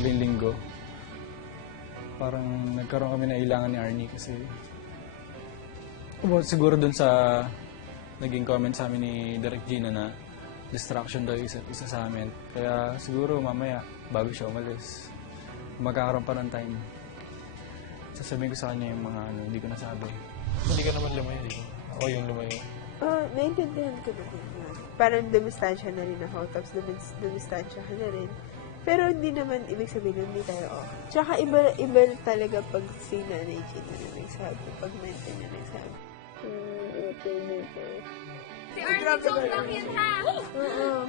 huling linggo. Parang nagkaroon kami na ilangan ni Arnie kasi well, siguro dun sa naging comment sa amin ni Direk Gina na distraction daw isa, isa sa amin. Kaya siguro mamaya, bago siya umalis, magkakaroon pa ng time. Sasabihin ko sa kanya yung mga ano, hindi ko nasabi. Hindi ka naman lumayo, di ba? Ako yung lumayo. Oh, naiintindihan ko na din yun. Parang dumistansya na rin ako, tapos dumis, dumistansya ka na rin. Pero hindi naman ibig sabihin na hindi tayo okay. Tsaka iba, iba talaga pag si Nanay Gina na nagsabi, pag mentor na nagsabi. Mm, okay, okay. Si Arnie, joke lang yun, ha? Oo.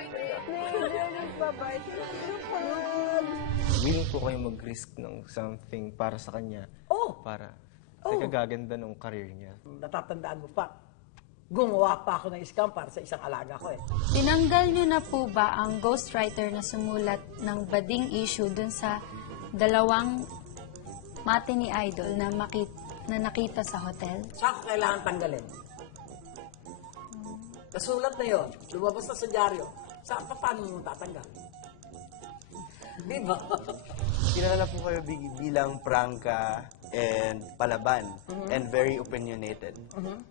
Hindi. Medyo nagpapasya. willing po kayo mag-risk ng something para sa kanya. Oh, Para sa kagaganda ng career niya. natatandaan mo pa. Gumawa pa ako ng scam para sa isang alaga ko eh. Tinanggal nyo na po ba ang ghostwriter na sumulat ng bading issue dun sa dalawang mate ni Idol na, makit, na nakita sa hotel? Saan ko kailangan tanggalin? Nasulat na yon, lumabas na sa dyaryo. Saan pa paano mo tatanggal? Di ba? Kilala po kayo bi- bilang prangka and palaban and very opinionated.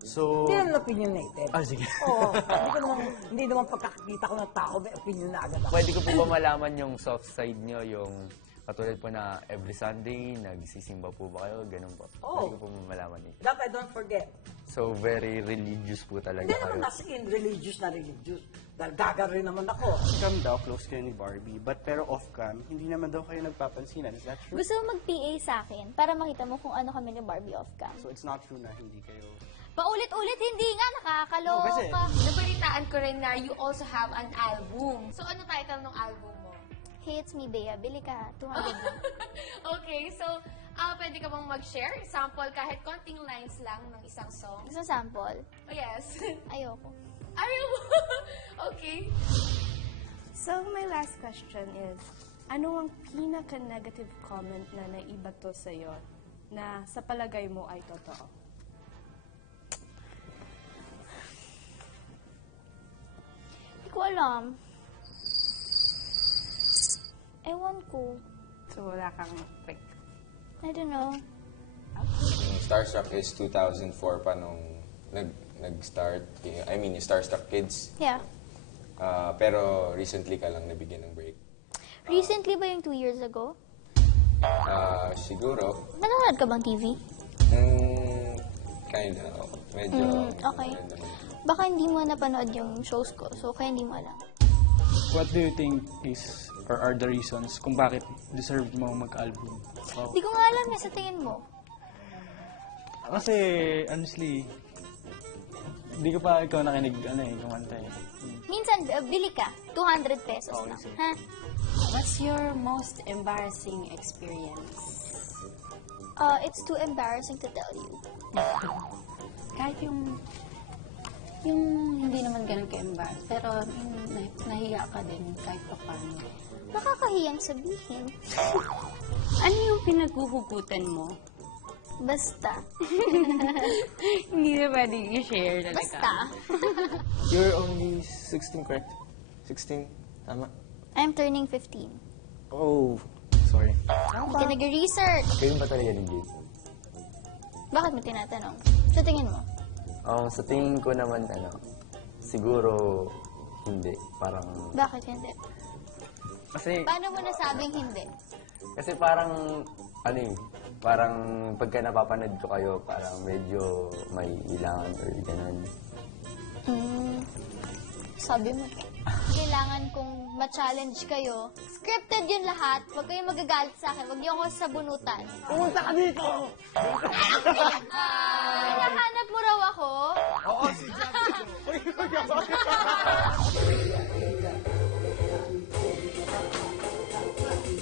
So, Hindi naman opinionated. ah, sige. Oo, hindi, ko naman, hindi naman pagkakakita ko ng tao, may opinion na agad ako. Pwede ko po ba malaman yung soft side nyo, yung katulad po na every Sunday, nagsisimba po ba kayo? Ganun po. Oo. Pwede ko po malaman yun. I don't forget. So, very religious po talaga Hindi kayo. naman as in religious na religious. Dahil gaga rin naman ako. Cam daw, close kayo ni Barbie. But pero off-cam, hindi naman daw kayo nagpapansinan. Is that true? Gusto mo mag-PA sa akin para makita mo kung ano kami ni Barbie off-cam. So it's not true na hindi kayo... Paulit-ulit, hindi nga, nakakaloka. Oo, kasi- Nabalitaan ko rin na you also have an album. So, ano title ng album mo? Hey, it's me, Bea. Bili ka. 200 lang. okay, so, ah pwede ka bang mag-share? Sample kahit konting lines lang ng isang song? Gusto sample? Oh, yes. Ayoko. Ayaw mo? okay. So, my last question is, ano ang pinaka-negative comment na naibato sa'yo na sa palagay mo ay totoo? Hindi ko alam. Ewan ko. So, wala kang pick. I don't know. Starstruck is 2004 pa nung nag, nag-start. I mean, yung Starstruck Kids. Yeah. Ah, pero recently ka lang nabigyan ng break. Recently ba yung two years ago? Ah, siguro, Nanonood ka bang TV? mm, kinda. Medyo. Mm, okay. naman. Baka hindi mo napanood yung shows ko, so kaya hindi mo alam. What do you think is or are the reasons kung bakit deserve mo mag-album? Hindi ko nga alam eh, sa tingin mo. Kasi, honestly, hindi ko pa ikaw nakinig, ano eh, kumanta eh. Minsan, uh, bili ka. 200 pesos Okay, lang. Ha? What's your most embarrassing experience? Uh, it's too embarrassing to tell you. Kahit yung yung hindi naman ganun ka-embarrass, pero yung nah- nahiya ka din kahit pa paano. Nakakahiyang sabihin. Ano yung pinaghuhugutan mo? Basta. hindi na pwedeng i-share talaga. Basta. You're only 16, correct? 16? Tama? I'm turning 15. Oh, sorry. Hindi ka nag-research. Kayo ba talaga ni Jade? Bakit mo tinatanong? Sa tingin mo? Um, sa tingin ko naman, ano, siguro hindi. Parang, Bakit hindi? kasi, Paano mo nasabing hindi? kasi parang, ano eh, parang pagka napapanood ko kayo, parang medyo may ilangan or ganun. Hmm. Sabi mo. Kailangan kong ma-challenge kayo. Scripted yun lahat. Huwag kayong magagalit sa akin. Huwag niyo ako sabunutan. Pumunta ka dito! Hinahanap mo raw ako?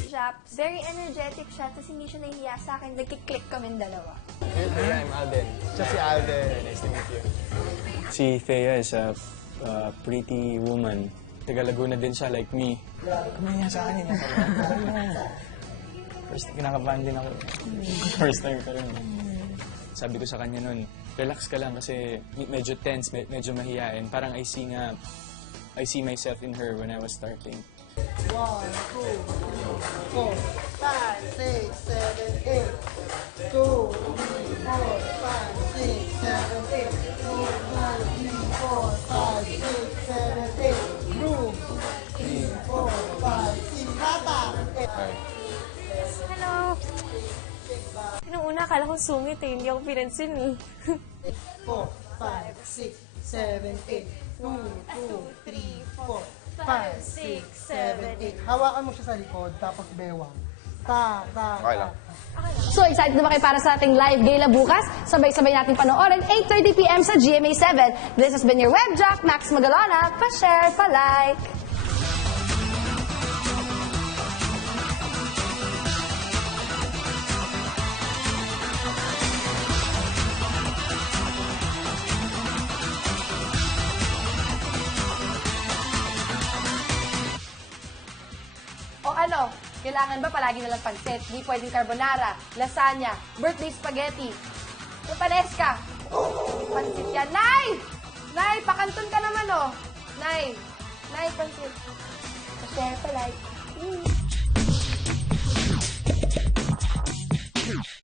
Siya, very energetic siya, tapos hindi siya nahihiya sa akin. Nagkiklik kami dalawa. Hey, I'm Alden. Siya si Alden. Nice to meet you. Si Thea is a uh, pretty woman. Taga Laguna din siya, like me. Kumaya sa akin, yun. First, kinakabahan din ako. First time ko rin. Sabi ko sa kanya nun, relax ka lang kasi me- medyo tense, me- medyo mahihain. Parang I see nga, I see myself in her when I was starting. One, two, three, four, five, six, seven, eight. Two, three, four, Nung una, akala ko sungit eh. Hindi ako pinansin eh. Four, five, six, seven, eight. Two, two, three, four, five, six, seven, eight. Hawakan mo siya sa likod, tapos bewang. Ta, ta, Okay lang. So excited na ba kayo para sa ating live gala bukas? Sabay-sabay natin panoorin 8.30pm sa GMA7. This has been your web jock, Max Magalona. Pa-share, pa-like. Kailangan ba palagi nalang pansit? Di pwedeng carbonara, lasagna, birthday spaghetti. Pupaneska. Pansit yan. Nay! Nay, pakanton ka naman, oh. Nay. Nay, pansit. Pa-share, pa-like. Mm.